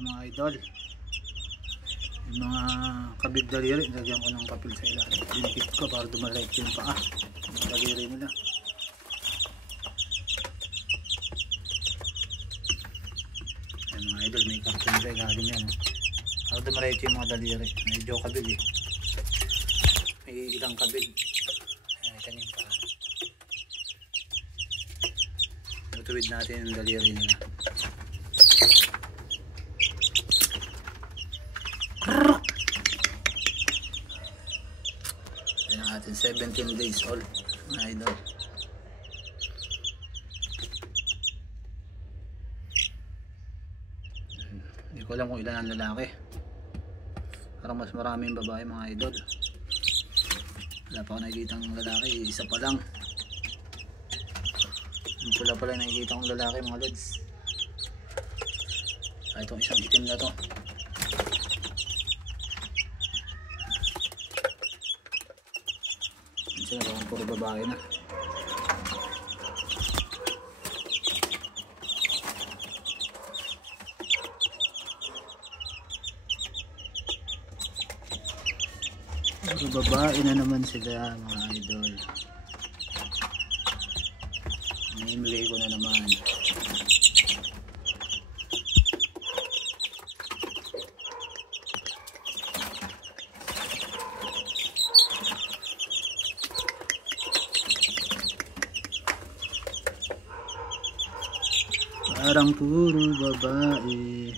Ayan mga idol, yung mga kabig daliri, lagyan ko ng papel sa ilalim. Dinikit ko para dumalike yung paa yung daliri nila. Ayan mga idol, may carton sa ilalim yan para dumalike yung mga daliri. Medyo kabig eh, may ilang kabig. Ayan, ito yung paa. Tutuwid natin yung daliri nila. Yan ang ating 17 days old mga idol. Hindi ko alam kung ilan ang lalaki, parang mas maraming babae mga idol. Wala pa ako nakikita ng lalaki, isa pa lang. Yung pula pala nakikita kong lalaki mga lods. Itong isang itim na to, sila baka puro babae na. Puro babae na naman sila mga idol. Namimigay ko na naman. Parang puro babae.